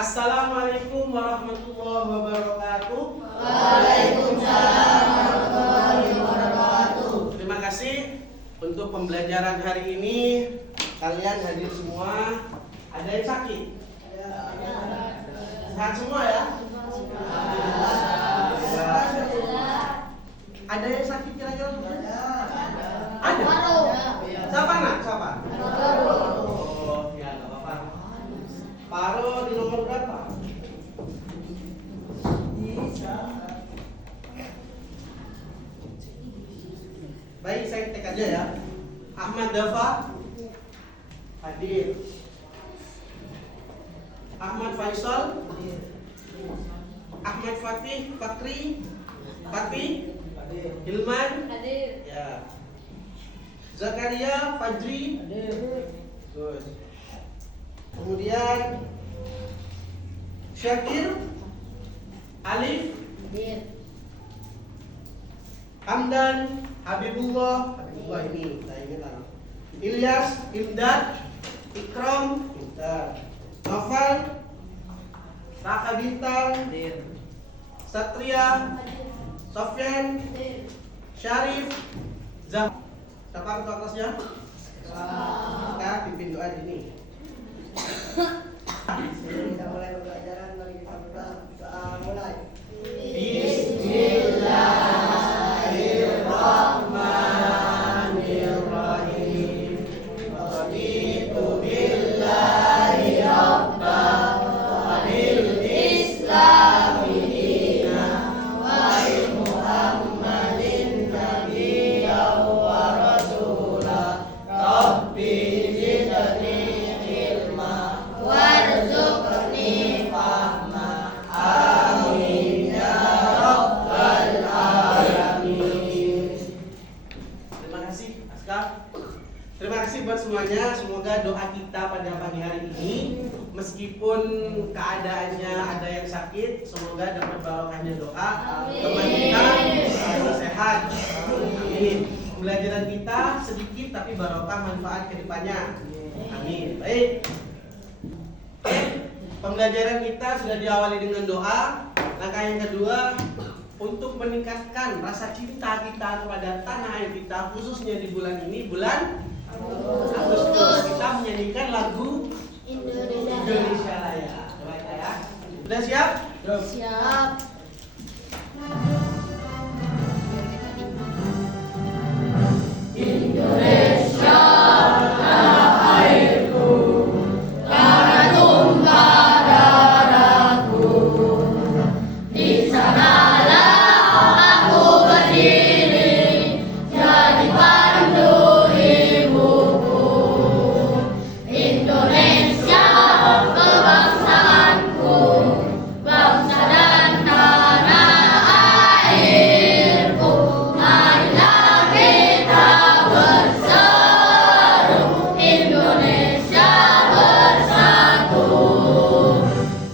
Assalamualaikum warahmatullahi wabarakatuh. Waalaikumsalam warahmatullahi wabarakatuh. Terima kasih untuk pembelajaran hari ini. Kalian hadir semua. Ada yang sakit? Sehat semua ya? Ada yang sakit kira-kira? Ada. Siapa nak? Siapa? Oh, ya nggak apa-apa. Paro di nomor berapa? Baik, saya tek aja ya. Ahmad Dafa hadir. Ahmad Faisal hadir. Ahmad Fakri Hilman Hadir. ya. Zakaria Fajri Hadir. good. Kemudian Syakir Alif Hadir. Hamdan Habibullah ini saya ingat. Ilyas Imdad Ikram pintar. Novel Raka Bintang Satria Sofyan Syarif Zah. Siapa ketua kelasnya? Kita pimpin doa ini. Kita mulai pembelajaran, mari kita berdoa. Mulai. Bismillahirrahmanirrahim. Raditu billahi rabban wa bil islami dinan wa bi Muhammadin nabiyyan wa rasulah. Rabbi zidni ilma warzuqni fahma. Amin ya rabbal alamin. Terima kasih Aska. Terima kasih buat semuanya. Semoga doa kita pada pagi hari ini, meskipun keadaannya ada yang sakit, semoga dapat barokahnya doa. Teman kita selalu sehat. Amin. Pembelajaran kita sedikit tapi barokah manfaat ke depannya. Amin. Baik. Oke, pembelajaran kita sudah diawali dengan doa. Langkah yang kedua, untuk meningkatkan rasa cinta kita kepada tanah air kita, khususnya di bulan ini, bulan Agustus, kita menyanyikan lagu Indonesia Raya. Coba ya. Sudah siap? Siap. Indonesia tanah airku, tanah tumpah darahku. Di sanalah aku berdiri, jadi pandu ibuku. Indonesia kebangsaanku, bangsa dan tanah airku. Marilah kita berseru, Indonesia bersatu.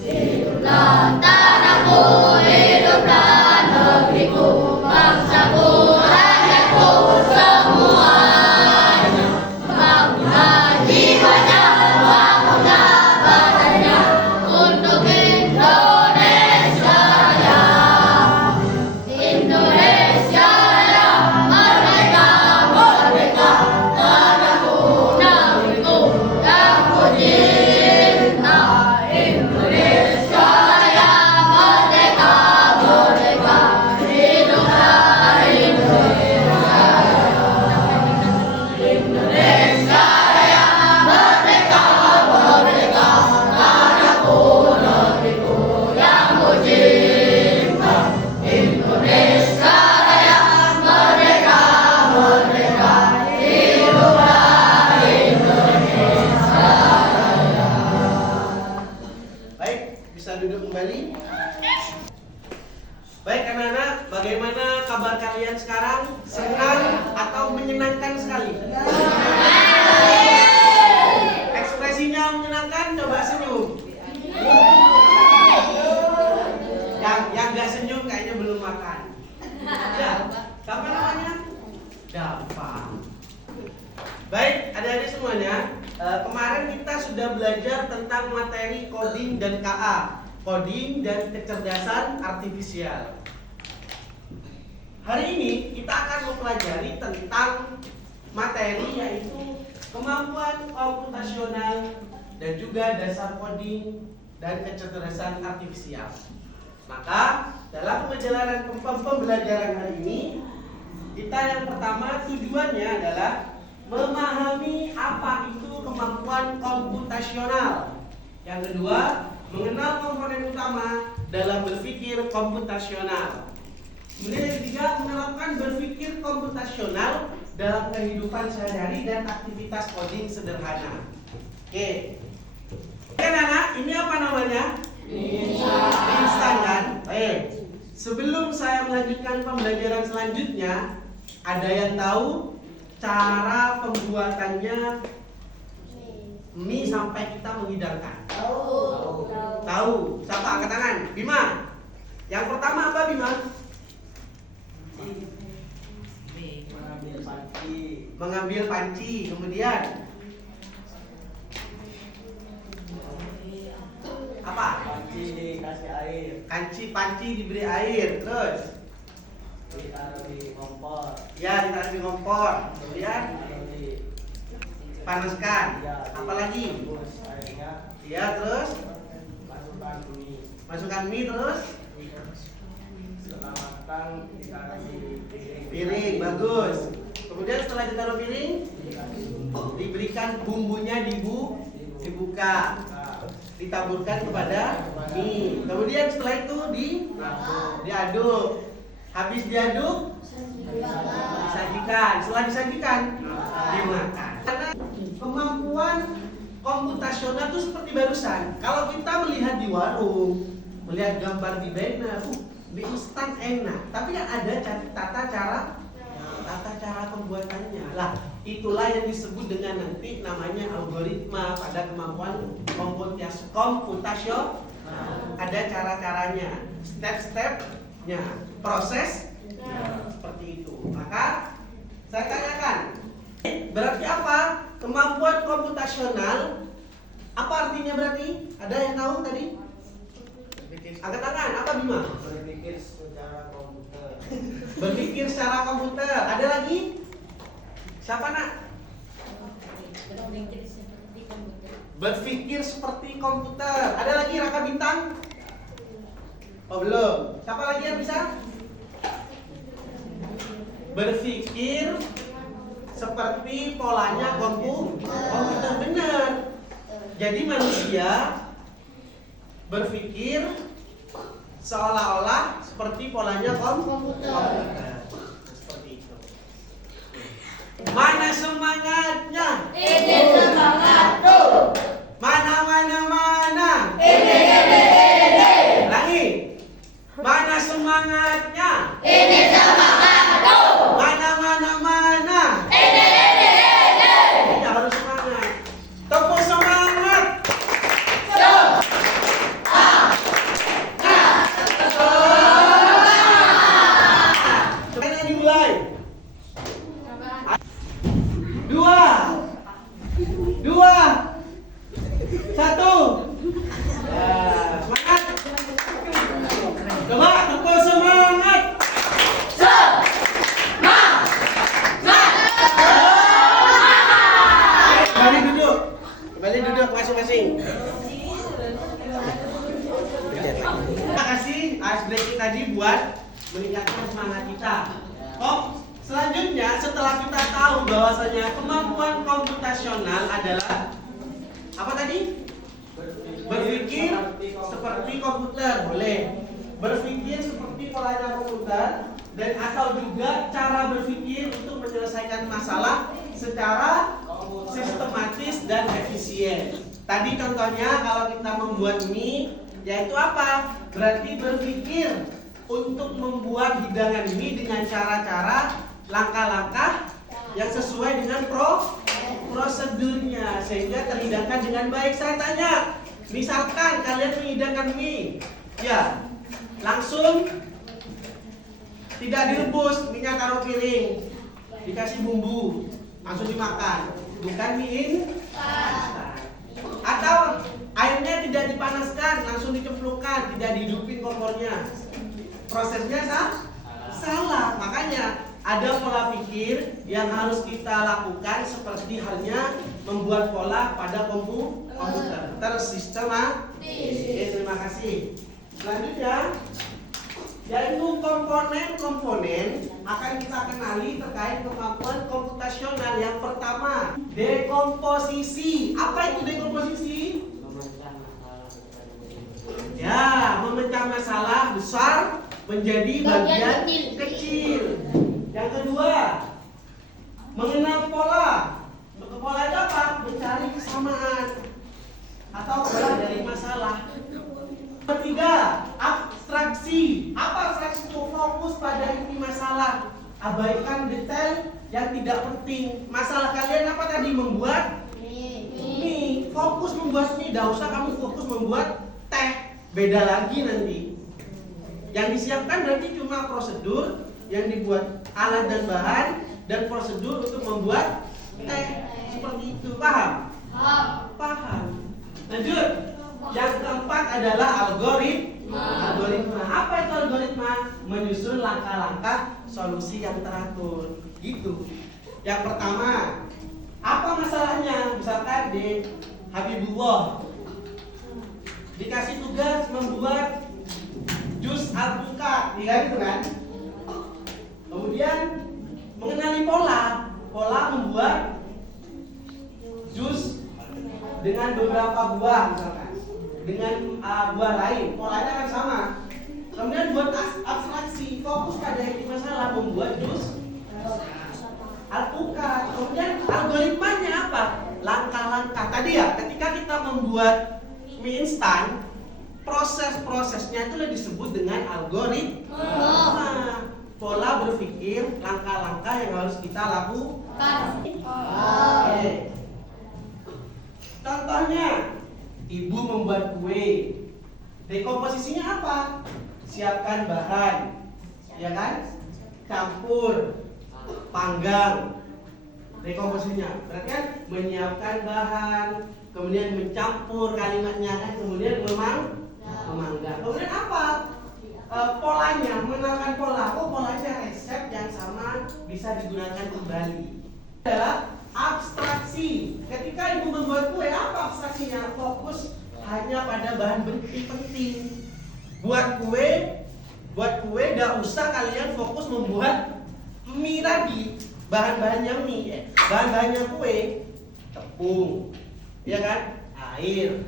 Hiduplah tanahku, hiduplah negeriku, bangsaku, rakyatku semuanya. Bangunlah jiwanya, bangunlah badannya untuk Indonesia Raya. Indonesia Raya, merdeka, merdeka, tanahku, negeriku yang ku cinta. Indonesia Raya, merdeka, merdeka, hiduplah Indonesia Raya. Indonesia Raya, merdeka, merdeka, tanahku, negeriku yang ku cinta. Indonesia Raya, merdeka, merdeka, hiduplah Indonesia Raya. Baik, bisa duduk kembali. Baik anak-anak, bagaimana kabar kalian sekarang? Senang atau menyenangkan sekali? Ekspresinya menyenangkan, coba senyum. Yang nggak senyum kayaknya belum makan. Ya, siapa namanya? Dafa. Baik, adik-adik semuanya, kemarin kita sudah sudah belajar tentang materi coding dan KA, coding dan kecerdasan artifisial. Hari ini kita akan mempelajari tentang materi yaitu kemampuan komputasional dan juga dasar coding dan kecerdasan artifisial. Maka dalam pembelajaran hari ini, kita yang pertama tujuannya adalah memahami apa itu kemampuan komputasional. Yang kedua, mengenal komponen utama dalam berpikir komputasional. Kemudian yang ketiga, menerapkan berpikir komputasional dalam kehidupan sehari-hari dan aktivitas coding sederhana. Oke. Oke anak, ini apa namanya? Instan kan? Baik. Sebelum saya melanjutkan pembelajaran selanjutnya, ada yang tahu cara pembuatannya mie sampai kita menghidangkan? Tahu. Siapa? Angkat tangan. Bima. Yang pertama apa Bima? Mengambil panci. Kemudian apa? Panci dikasih air. Panci diberi air. Terus Ditaruh di kompor. ya ditaruh di kompor. Kemudian panaskan. Apalagi? Rebus airnya. Ya, terus Masukkan mie. masukkan mie. Terus Setelah matang ditaruh di piring. Bagus. Kemudian setelah ditaruh piring, diberikan bumbunya dibuka, ditaburkan kepada mie. Kemudian setelah itu diaduk. Habis diaduk, disajikan. Setelah disajikan, dimakan. Karena kemampuan komputasional itu seperti barusan. Kalau kita melihat di warung, melihat gambar di banner, mie instan enak. Tapi kan ada tata cara pembuatannya. Lah, itulah yang disebut dengan nanti namanya algoritma pada kemampuan komputasional. Ada cara-caranya, step-stepnya, proses seperti itu. Maka saya tanyakan, berarti apa kemampuan komputasional? Apa artinya berarti? Ada yang tahu tadi? Angkat tangan. Apa Bima? berpikir secara komputer. Berpikir secara komputer. Ada lagi? Siapa nak? Berpikir seperti komputer. Ada lagi Raka Bintang? Oh belum. Siapa lagi yang bisa? Berpikir seperti polanya komputer. Benar. Jadi manusia berpikir seolah-olah seperti polanya komputer. Seperti itu. Mana semangatnya? Ini semangat tuh. Mana? Ini. Lagi. Mana semangatnya? Ini semangat tuh. Mana? Ini. Ini harus semangat. Tepuk semangat. Sekarang dimulai. 2, 1. Semangat. Coba tepuk semangat. Kembali duduk masing-masing. Terima kasih ice breaking tadi buat meningkatkan semangat kita. Selanjutnya setelah kita tahu bahwasanya kemampuan komputasional adalah apa tadi? Berpikir seperti komputer, boleh. Berpikir seperti polanya komputer dan atau juga cara berpikir untuk menyelesaikan masalah secara sistematis dan efisien. Tadi contohnya kalau kita membuat mie, yaitu apa? Berarti berpikir untuk membuat hidangan mie dengan cara-cara langkah-langkah yang sesuai dengan prosedurnya sehingga terhidangkan dengan baik. Saya tanya, misalkan kalian menghidangkan mie, ya langsung tidak direbus, minyak taruh piring, dikasih bumbu, langsung dimakan, bukan mie instan. Atau airnya tidak dipanaskan, langsung dicemplungkan, tidak dihidupin kompornya. Prosesnya salah. Makanya ada pola pikir yang harus kita lakukan seperti halnya membuat pola pada komputer. Terus sistematis. Terima kasih. Selanjutnya yaitu komponen-komponen akan kita kenali terkait kemampuan komputasional. Yang pertama, dekomposisi. Apa itu dekomposisi? Ya, memecah masalah besar menjadi bagian kecil. Yang kedua, mengenal pola. Pola itu apa? Mencari kesamaan atau pola dari masalah. Ketiga, abstraksi. Apa abstraksi itu? Fokus pada inti masalah, abaikan detail yang tidak penting. Masalah kalian apa tadi? Membuat mie. Fokus membuat mie, tidak usah kamu fokus membuat teh. Beda lagi nanti. Yang disiapkan berarti cuma prosedur yang dibuat alat dan bahan dan prosedur untuk membuat teh. Seperti itu, paham? Paham. Lanjut. Yang keempat adalah algoritma. Apa itu algoritma? Menyusun langkah-langkah solusi yang teratur. Gitu. Yang pertama, apa masalahnya? Misalkan di Habibullah dikasih tugas membuat jus alpukat, gitu kan? Kemudian mengenali pola membuat jus dengan beberapa buah misalkan. Dengan buah lain, polanya kan sama. Kemudian buat abstraksi, fokus pada inti masalah, membuat jus alpukat. Kemudian algoritmanya apa? Langkah-langkah. Tadi ya, ketika kita membuat mie instan, proses-prosesnya itu disebut dengan algoritma. Pola berpikir, langkah-langkah yang harus kita lakukan. Oke. Contohnya, ibu membuat kue. Dekomposisinya apa? Siapkan bahan, ya kan? Campur, panggang. Dekomposisinya berarti kan menyiapkan bahan, kemudian mencampur kalimatnya kan, kemudian memanggang. Kemudian apa? Polanya, mengenalkan pola. Polanya resep yang sama bisa digunakan kembali. Adalah abstraksi. Ketika ibu membuat kue, apa abstraksinya? Fokus hanya pada bahan penting. Buat kue tidak usah kalian fokus membuat mie tadi. Bahan-bahannya mie, bahan-bahannya kue, tepung, ya kan? Air,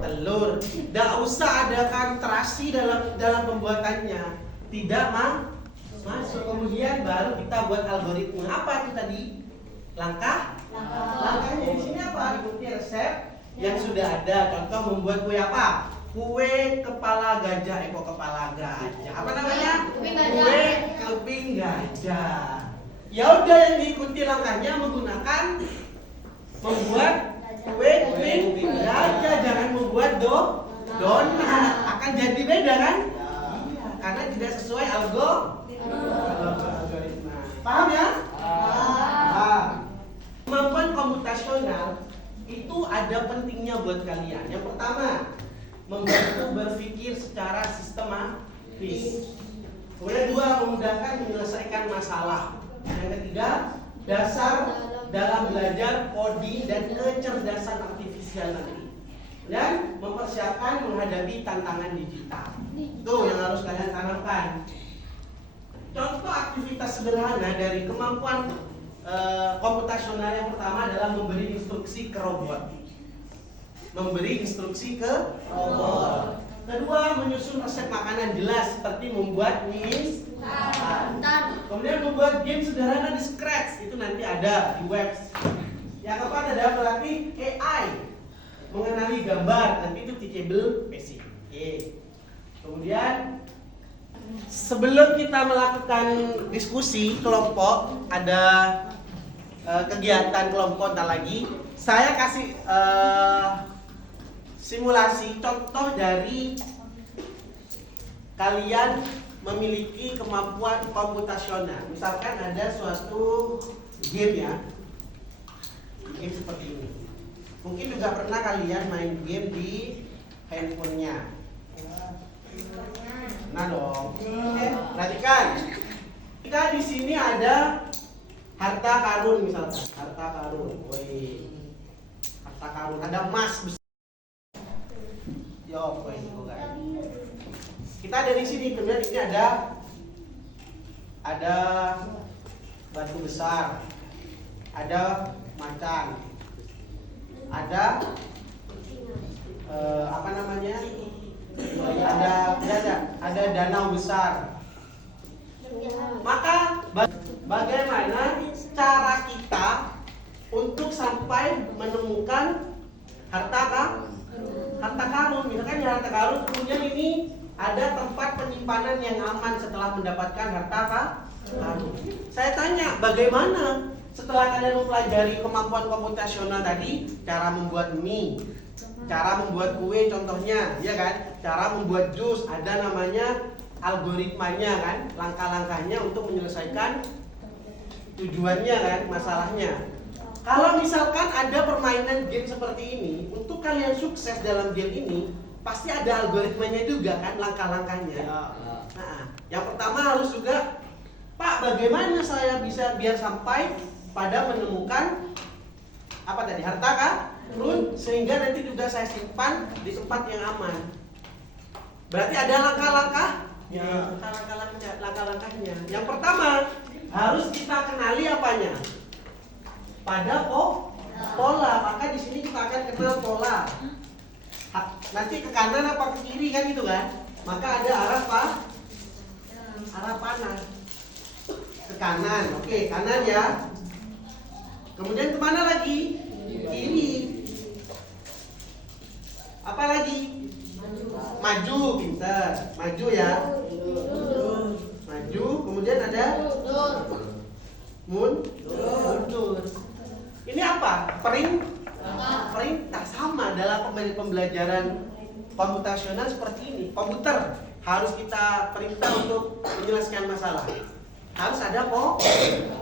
telur. Tidak usah ada konsentrasi dalam pembuatannya. Tidak masuk. Kemudian baru kita buat algoritma. Apa itu tadi? Langkahnya di sini apa? Ikuti resep yang sudah ada. Contoh membuat kue apa? Kue kepala gajah. Kepala gajah. Apa namanya? Kue keping gajah. Ya udah, yang diikuti langkahnya menggunakan membuat kue keping gajah. Jangan membuat donat. Akan jadi beda kan? Iya, karena tidak sesuai algoritma. Paham ya? Paham. Kemampuan komputasional itu ada pentingnya buat kalian. Yang pertama, membantu berpikir secara sistematis. Kemudian dua, memudahkan menyelesaikan masalah. Yang ketiga, dasar dalam belajar coding dan kecerdasan artifisial nanti. Dan mempersiapkan menghadapi tantangan digital. Itu yang harus kalian tanamkan. Contoh aktivitas sederhana dari kemampuan komputasional yang pertama adalah memberi instruksi ke robot. Kedua, menyusun resep makanan jelas seperti membuat mie instan. Kemudian membuat game sederhana di Scratch, itu nanti ada di web. Yang keempat adalah melatih AI, mengenali gambar, nanti itu teachable basic. Kemudian sebelum kita melakukan diskusi kelompok, ada kegiatan kelompok tak lagi, saya kasih simulasi contoh dari kalian memiliki kemampuan komputasional. Misalkan ada suatu game ya, game seperti ini. Mungkin juga pernah kalian main game di handphonenya. Nah dong. Perhatikan. Kita di sini ada harta karun misalkan. Harta karun. Woi. Harta karun. Ada emas besar. Yo, woi, guys. Kita dari sini kemudian ini ada batu besar. Ada macan. Ada apa namanya? Ada danau besar. Maka bagaimana cara kita untuk sampai menemukan harta karun? Misalkan di harta karun kemudian ini ada tempat penyimpanan yang aman setelah mendapatkan harta karun. Saya tanya, bagaimana setelah kalian mempelajari kemampuan komputasional tadi, cara membuat mie, cara membuat kue contohnya, ya kan? Cara membuat jus, ada namanya algoritmanya kan, langkah-langkahnya untuk menyelesaikan tujuannya kan, masalahnya. Kalau misalkan ada permainan game seperti ini, untuk kalian sukses dalam game ini, pasti ada algoritmanya juga kan, langkah-langkahnya. Nah, yang pertama harus juga, Pak, bagaimana saya bisa biar sampai pada menemukan apa tadi, harta karun, sehingga nanti juga saya simpan di tempat yang aman. Berarti ada langkah-langkah? Ya. Langkah-langkahnya. Yang pertama harus kita kenali apanya? Pada pola. Maka di sini kita akan kenal pola. Nanti ke kanan apa ke kiri kan gitu kan? Maka ada arah panah. Ke kanan. Oke, kanan ya. Kemudian kemana lagi? Kiri. Apa lagi? Maju, pintar. Maju ya. Maju. Kemudian ada mundur. Ini apa? Perintah. Sama dalam pembelajaran komputasional seperti ini. Komputer harus kita perintah untuk menyelesaikan masalah. Harus ada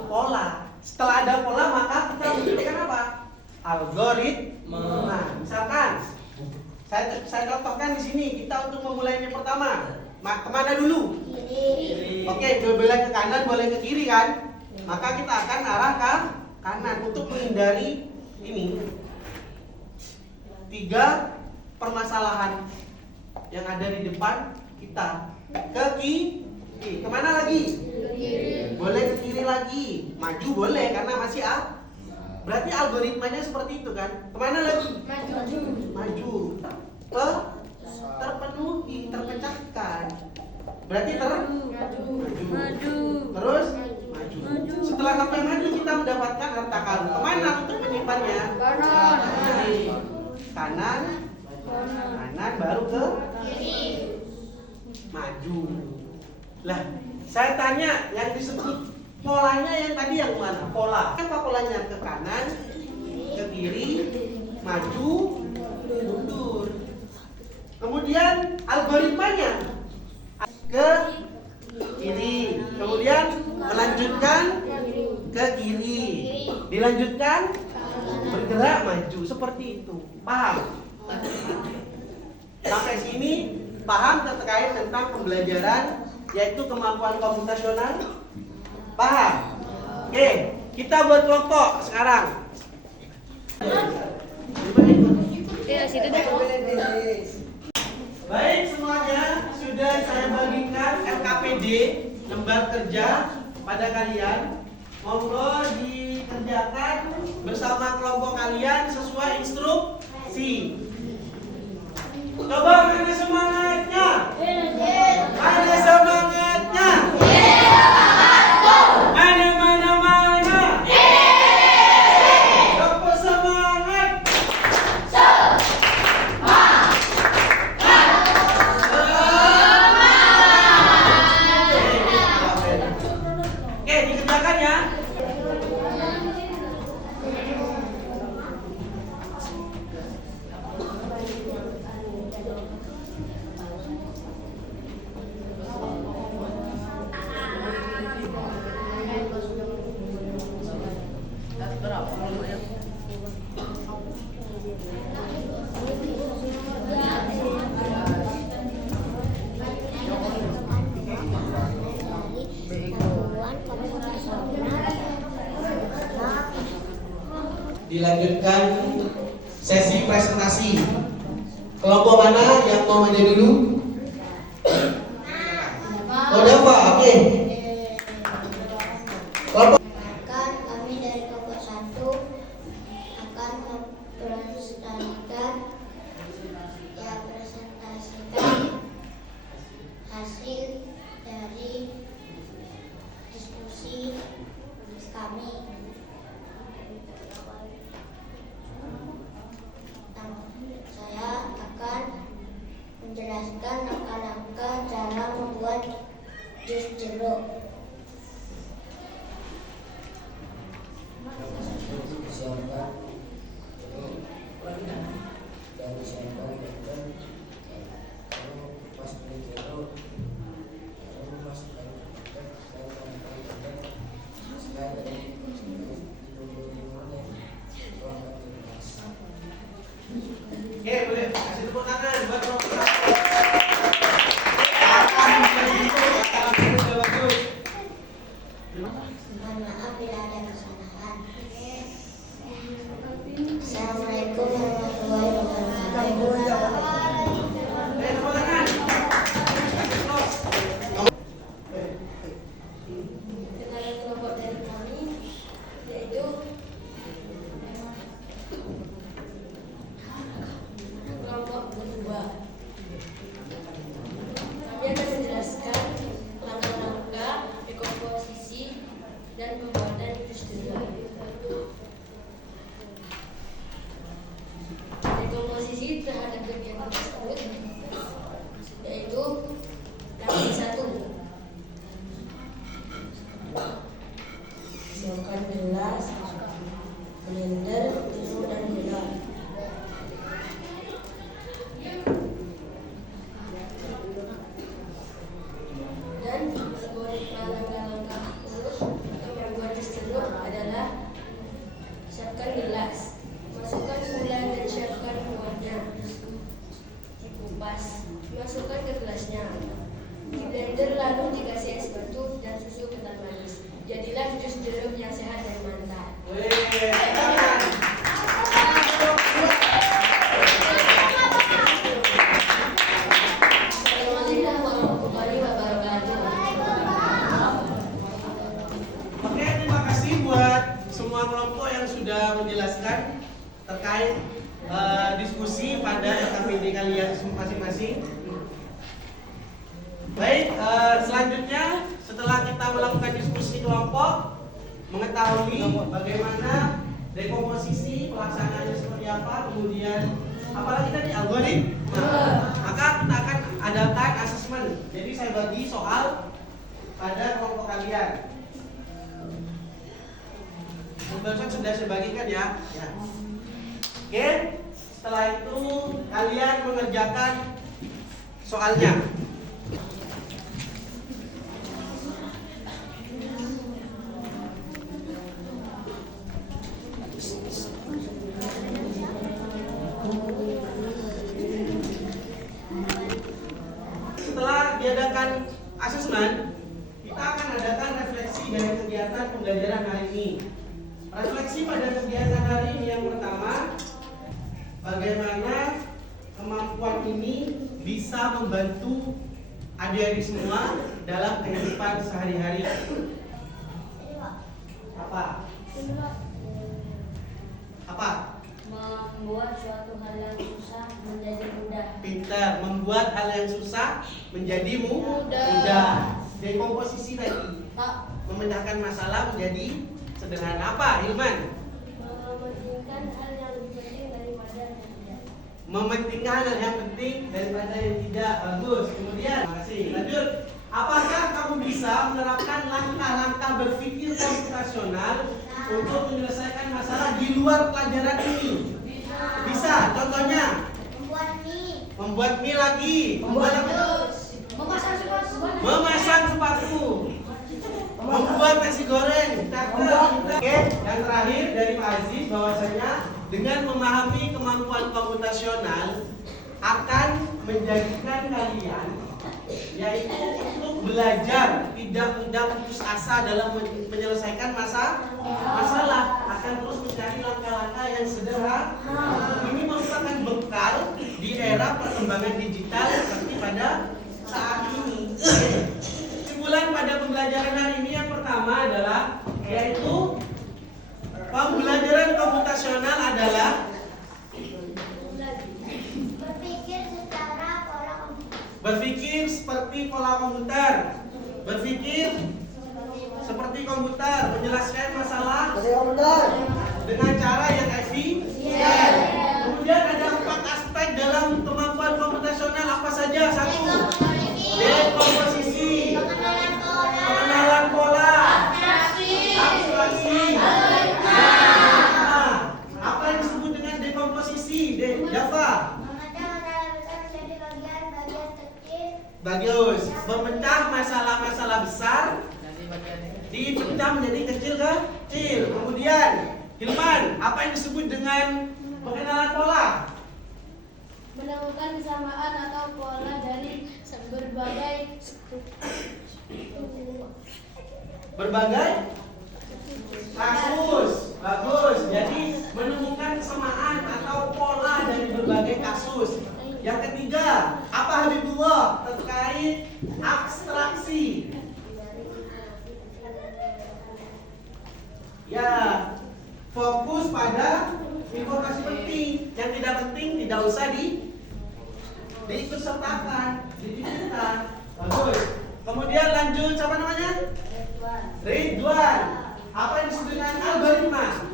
pola. Setelah ada pola maka kita menjadikan apa? Algoritma. Nah, misalkan saya contohkan di sini, kita untuk memulai yang pertama, kemana dulu? Kiri. Oke, boleh ke kanan, boleh ke kiri kan? Maka kita akan arah ke kanan untuk menghindari ini 3 permasalahan yang ada di depan kita. Ke kiri. Kemana lagi? Boleh ke kiri lagi. Maju boleh karena masih berarti algoritmanya seperti itu kan. Kemana lagi? Maju. Terpenuhi, terpecahkan. Berarti maju. Terus maju. Setelah sampai maju kita mendapatkan harta karun. Kemana untuk menyimpannya? Kanan. Baru ke kiri. Maju. Lah, saya tanya yang disebut polanya yang tadi yang mana? Pola. Apa polanya? Ke kanan, ke kiri, maju, mundur. Kemudian algoritmanya ke kiri. Kemudian melanjutkan ke kiri. Dilanjutkan bergerak maju seperti itu. Paham? Sampai sini paham terkait tentang pembelajaran yaitu kemampuan komputasional? Paham? Oke, kita buat kelompok sekarang. Baik semuanya, sudah saya bagikan LKPD lembar kerja pada kalian. Monggo dikerjakan bersama kelompok kalian sesuai instruksi. Coba mana semangatnya? Mana semangatnya? Mana? Coba semangat. Oke, dikerjakan ya. dilanjutkan sesi presentasi. Kelompok mana yang mau maju dulu? Oh, Dava, oke. Kelompok Akan kami dari kelompok 1 akan mempresentasikan hasil dari diskusi kami. Saya akan menjelaskan langkah-langkah cara membuat jus jeruk. Siapkan dan siapkan kalau pas beli jeruk lalu masukkan setelah dari Oke, boleh kasih tepuk tangan buat kelompok 1. Mohon maaf bila ada kesalahan. Assalamualaikum warahmatullahi wabarakatuh. Tepuk tangan. Dengan kelompok dari kami yaitu kelompok kedua. Kami akan menjelaskan langkah-langkah dekomposisi dan pembuatan jus jeruk. Dekomposisi terhadap kegiatan tersebut yaitu langkah 1. siapkan gelas, blender, tisu dan gula. Dan langkah-langkah untuk membuat jus jeruk adalah siapkan gelas, masukkan gula dan siapkan buahnya, dikupas, masukkan ke gelasnya, di blender lalu dikasih es batu dan susu kental manis. Jadilah jus jeruk yang sehat dan mantap. Assalamualaikum warahmatullahi wabarakatuh. Oke, terima kasih buat semua kelompok yang sudah menjelaskan terkait diskusi pada KPD kalian masing-masing. Baik, selanjutnya setelah kita melakukan diskusi kelompok, mengetahui bagaimana dekomposisi pelaksanaannya seperti apa, kemudian apalagi tadi algoritma, maka kita akan adakan asesmen. Jadi saya bagi soal pada kelompok kalian. Barusan sudah saya bagikan ya. Oke, setelah itu kalian mengerjakan soalnya. Setelah diadakan asesmen, kita akan adakan refleksi dari kegiatan pembelajaran hari ini. Refleksi pada kegiatan hari ini yang pertama, bagaimana kemampuan ini bisa membantu adik-adik semua dalam kehidupan sehari-hari. Apa? Apa? Membuat suatu hal yang susah menjadi mudah. Pintar, membuat hal yang susah menjadi mudah. Dekomposisi tadi, memecahkan masalah menjadi sederhana. Apa, Hilman? Mementingkan hal yang lebih penting daripada yang tidak. Mementingkan hal yang penting daripada yang tidak. Bagus. Kemudian, terima kasih. Lanjut. Apakah kamu bisa menerapkan langkah-langkah berpikir komputasional untuk menyelesaikan masalah di luar pelajaran ini? Bisa. Contohnya? Membuat mie lagi. Memasang sepatu. Membuat nasi goreng. Oke, yang terakhir dari Pak Aziz bahwasanya dengan memahami kemampuan komputasional akan menjadikan kalian yaitu untuk belajar, tidak mudah putus asa dalam menyelesaikan masalah, akan terus mencari langkah-langkah yang sederhana. Ini merupakan bekal di era perkembangan digital seperti pada saat ini. Kesimpulan pada pembelajaran hari ini yang pertama adalah yaitu pembelajaran komputasional adalah berpikir seperti pola komputer, berpikir seperti komputer, menjelaskan masalah Jadi komentar. dengan cara yang efisien. Kemudian ada 4 aspek dalam kemampuan komputasional apa saja? 1. Dekomposisi, pengenalan pola, abstraksi. Nah, apa yang disebut dengan dekomposisi? Java. Bagus. Memecah masalah-masalah besar dipecah menjadi kecil-kecil. Kemudian, Hilman, apa yang disebut dengan pengenalan pola? Menemukan kesamaan atau pola dari berbagai kasus. Bagus. Jadi menemukan kesamaan atau pola dari berbagai kasus. Yang ketiga, apa Habibullah terkait abstraksi? Ya, fokus pada informasi penting. Yang tidak penting tidak usah diikutsertakan, dipikirkan. Bagus. Kemudian lanjut, siapa namanya? Ridwan. Apa yang disebut dengan algoritma?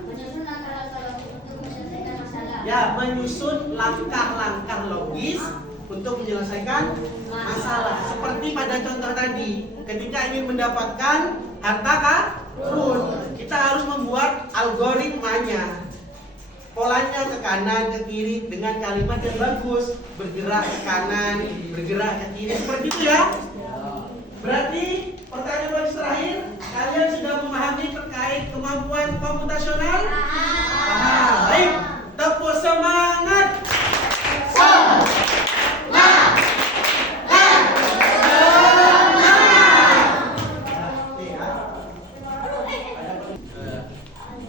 Ya, menyusun langkah-langkah logis untuk menyelesaikan masalah. Seperti pada contoh tadi, ketika ingin mendapatkan harta karun, kita harus membuat algoritmanya. Polanya ke kanan, ke kiri dengan kalimat yang bagus, bergerak ke kanan, bergerak ke kiri, seperti itu ya. Berarti pertanyaan bagus terakhir, kalian sudah memahami terkait kemampuan komputasional? Baik, tepuk semangat.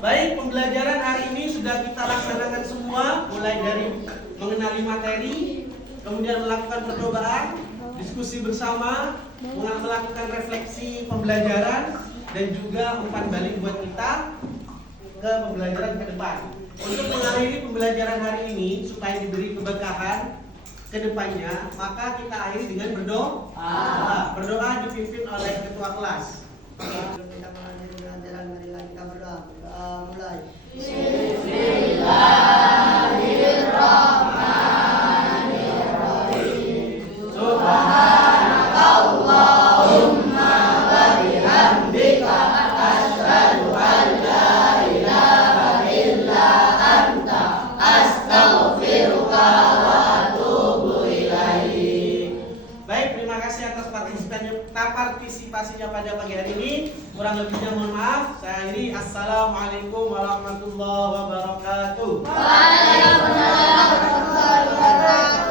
Baik, pembelajaran hari ini sudah kita laksanakan semua, mulai dari mengenali materi, kemudian melakukan percobaan, diskusi bersama, melakukan refleksi pembelajaran, dan juga umpan balik buat kita ke pembelajaran ke depan. Untuk mengakhiri pembelajaran hari ini supaya diberi keberkahan ke depannya, maka kita akhiri dengan berdoa. Berdoa dipimpin oleh ketua kelas. Sebelum kita mengakhiri pelajaran, marilah kita berdoa. Mulai. Partisipasinya pada pagi hari ini. Kurang lebihnya mohon maaf. Saya akhiri. Assalamualaikum warahmatullahi wabarakatuh. Waalaikumsalam warahmatullahi wabarakatuh.